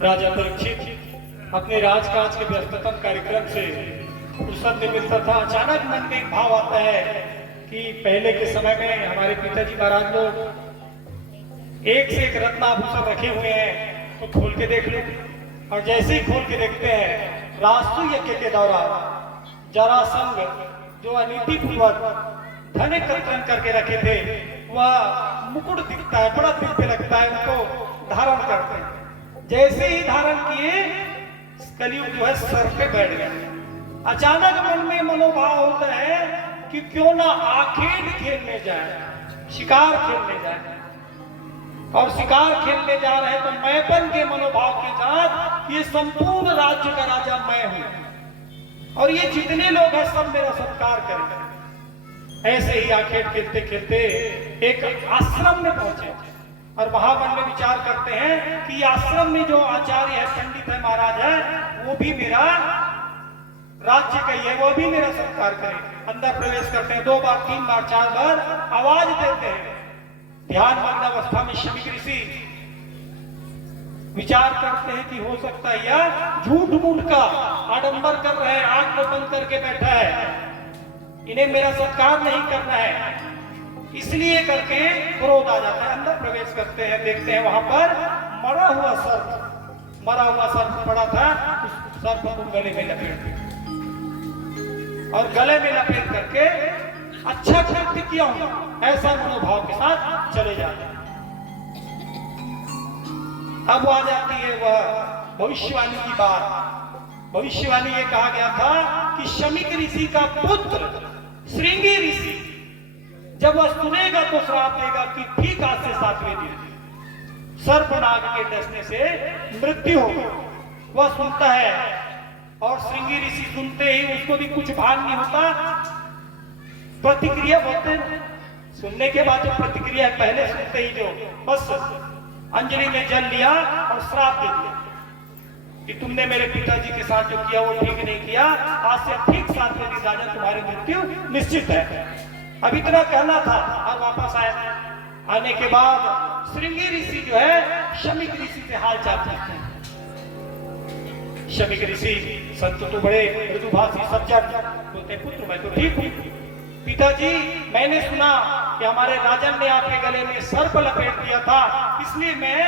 राजा परीक्षित अपने राजकाज के व्यस्ततम कार्यक्रम से फुर्सत नहीं मिलता था। अचानक मन में एक भाव आता है कि पहले के समय में हमारे पिताजी महाराज लोग एक से एक रत्न आभूषण रखे हुए हैं, तो खोल के देख लो। और जैसे ही खोल के देखते हैं, रास्तु यज्ञ के दौरान जरासंध जो अनीतिपूर्वक धन एकत्रण करके रखे थे, वह मुकुट दिखता है, बड़ा दिव्य लगता है, उनको धारण करते हैं। जैसे ही धारण किए, कलयुग जो है सर पे बैठ गया। अचानक मन में मनोभाव होता है कि क्यों ना आखेट खेलने जाए, शिकार खेलने जाए। और शिकार खेलने जा रहे हैं तो मैंपन के मनोभाव के साथ ये संपूर्ण राज्य का राजा मैं हूं और ये जितने लोग हैं सब मेरा सत्कार करेंगे। ऐसे ही आखेट खेलते खेलते एक आश्रम में पहुंचे और वहां मन में विचार करते हैं कि आश्रम में जो आचार्य है, पंडित है, महाराज है, वो भी मेरा राज्य का ही है, वो भी मेरा सत्कार करे। अंदर प्रवेश करते हैं, 2 बार 3 बार 4 बार आवाज देते हैं। ध्यान मग्न अवस्था में शमीक ऋषि विचार करते हैं कि हो सकता है यह झूठ मूठ का आडंबर कर रहे हैं, आंख को बंद करके बैठा है, इन्हें मेरा सत्कार नहीं करना है, इसलिए करके क्रोध आ जाता है। अंदर प्रवेश करते हैं, देखते हैं वहां पर मरा हुआ सर्प पड़ा था। उस सर्प को गले में लपेट और गले में लपेट करके अच्छा कृत्य किया हूं, ऐसा मनोभाव के साथ चले जाते हैं। अब आ जाती है वह भविष्यवाणी की बात। भविष्यवाणी ये कहा गया था कि शमीक ऋषि का पुत्र श्रृंगी ऋषि जब वह सुनेगा तो श्राप देगा कि ठीक आज से 7वें दिन सर्पनाग के डसने से मृत्यु होगी। वह सुनता है और श्रृंगी ऋषि सुनते ही उसको भी कुछ भान नहीं होता। प्रतिक्रिया बोलते हैं, सुनने के बाद जो प्रतिक्रिया है, पहले सुनते ही जो बस अंजलि में जल लिया और श्राप दे दिया कि तुमने मेरे पिताजी के साथ जो किया वो ठीक नहीं किया, आज से ठीक 7वें दिन राजा तुम्हारी मृत्यु निश्चित है। अब इतना कहना था और वापस आए। आने के बाद श्रृंगी ऋषि जो है शमीक ऋषि से हाल चाल पूछते हैं। शमीक ऋषि संत तो बड़े मृदुभाषी सज्जन बोलते, पुत्र मैं तो ठीक हूं, पिताजी मैंने सुना कि हमारे राजन ने आपके गले में सर्प लपेट दिया था, इसलिए मैं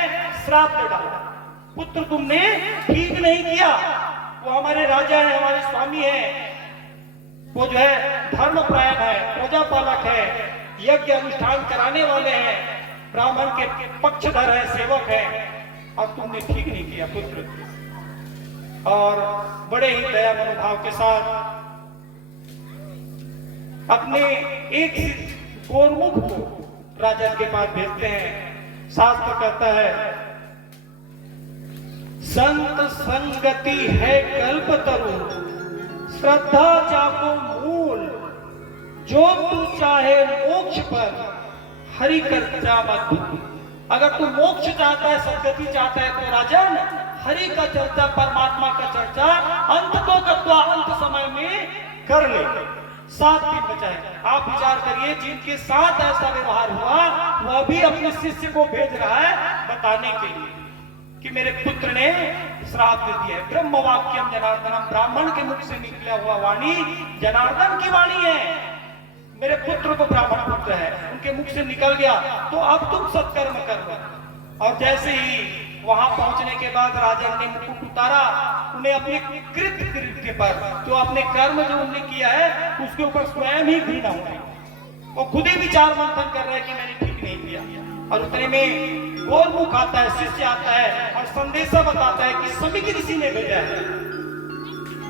श्राप दे डाला। पुत्र तुमने ठीक नहीं किया, वो हमारे राजा है, हमारे स्वामी है, वो जो है धर्मपरायण है, प्रजापालक है, यज्ञ अनुष्ठान कराने वाले हैं, ब्राह्मण के पक्षधर है, सेवक है, और तुमने ठीक नहीं किया पुत्र। और बड़े ही दया मनोभाव के साथ अपने एक गोरमुख को राजा के पास भेजते हैं। शास्त्र कहता है, संत संगति है कल्पतरु, श्रद्धा जाको मूल, जो तू चाहे मोक्ष पर हरि कर्चा मत। अगर तू मोक्ष चाहता है, सद्गति चाहता है, तो राजन हरि का चर्चा, परमात्मा का चर्चा अंत तो कत्वा अंत समय में कर ले। 7 दिन बचाए। आप विचार करिए, जिनके साथ ऐसा व्यवहार हुआ वह भी अपने शिष्य को भेज रहा है बताने के लिए कि मेरे पुत्र ने श्राप दे दिया है। ब्रह्म वाक्यम जनार्दनम, ब्राह्मण के मुख से निकला हुआ वाणी जनार्दन की वाणी है। मेरे पुत्र को ब्राह्मण पुत्र है, उनके मुख से निकल गया, तो अब तुम सत्कर्म करो। और जैसे ही वहां पहुंचने के बाद राजा ने मुकुट उतारा, उन्हें अपने कृत्य पर, जो अपने कर्म जो उन्होंने किया है उसके ऊपर स्वयं ही घृणा हो गई। वो खुद ही विचार मंथन कर रहे हैं कि मैंने ठीक नहीं किया। और उतने में गोरमुख आता है, शिष्य आता है और संदेशा बताता है कि शमीक ऋषि ने भेजा है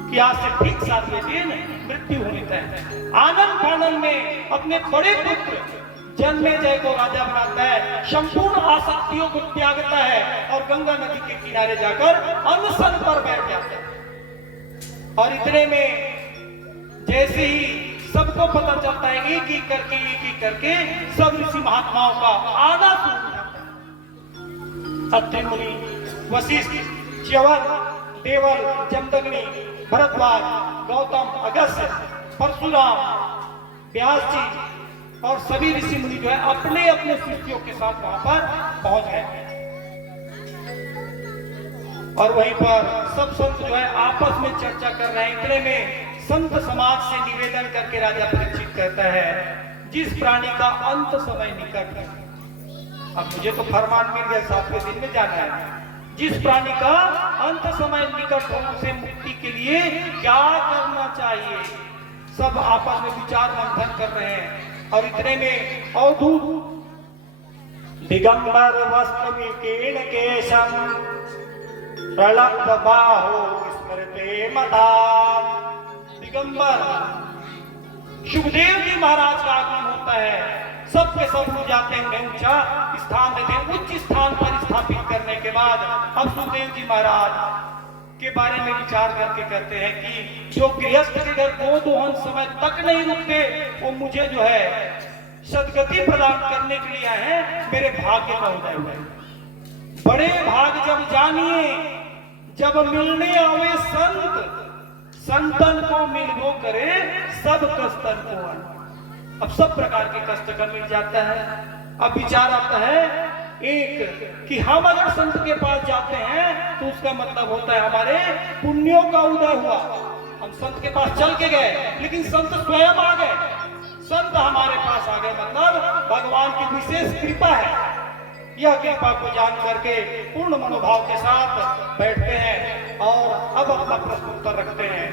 कि आज से ठीक 7वें दिन मृत्यु होनी तय। आनंद फानंद में अपने बड़े पुत्र जन्मेजय को राजा बनाता है, संपूर्ण आसक्तियों को त्यागता है और गंगा नदी के किनारे जाकर अनशन पर बैठ जाता है। और इतने में जैसे ही सबको पता चलता है, एक एक करके सब ऋषि महात्माओं का आना शुरू हो जाता है। अत्रि मुनि, वशिष्ठ, च्यवन, देवल, जमदग्नि, भरद्वाज, गौतम, अगस्त्य, परशुराम, व्यास जी और सभी ऋषि मुनि जो है अपने अपने शिष्यों के साथ वहां पर पहुंच गए। और वहीं पर सब संत जो है आपस में चर्चा कर रहे हैं। इतने में संत समाज से निवेदन करके राजा परीक्षित कहता है, जिस प्राणी का अंत समय निकट है, अब मुझे तो फरमान मिल गया 7वें दिन में जाना है, जिस प्राणी का अंत समय निकट हो उसे मुक्ति के लिए क्या करना चाहिए। सब आपस में विचार मंथन कर रहे हैं। और इतने में अवधूत दिगंबर वस्त्र विकीर्ण केशम प्रलब्ध बाहो स्मृते मदान। दिगंबर सुखदेव जी महाराज का आगमन होता है। सबके सब हो जाते हैं, उन्हें ऊंचा स्थान देते हैं। उच्च स्थान पर स्थापित करने के बाद अब सुखदेव जी महाराज के बारे में विचार करके कहते हैं कि जो गृहस्थ के घर गोदोहन समय तक नहीं रुकते, वो मुझे जो है सदगति प्रदान करने के लिए आए हैं। मेरे भाग्य का उदय हुआ है। बड़े भाग जब जानिए, जब मिलने आवे संत, संतन को मिलवो करे सब कस्तन को। अब सब प्रकार के कष्ट का मिल जाता है। अब विचार आता है एक कि हम अगर संत के पास जाते हैं तो उसका मतलब होता है हमारे पुण्यों का उदय हुआ। हम संत के पास चल के गए, लेकिन संत स्वयं आ गए, संत हमारे पास आ गए, मतलब भगवान की विशेष कृपा है। यह कृपा को जान करके पूर्ण मनोभाव के साथ बैठते हैं और अब अपना प्रश्न उत्तर रखते हैं।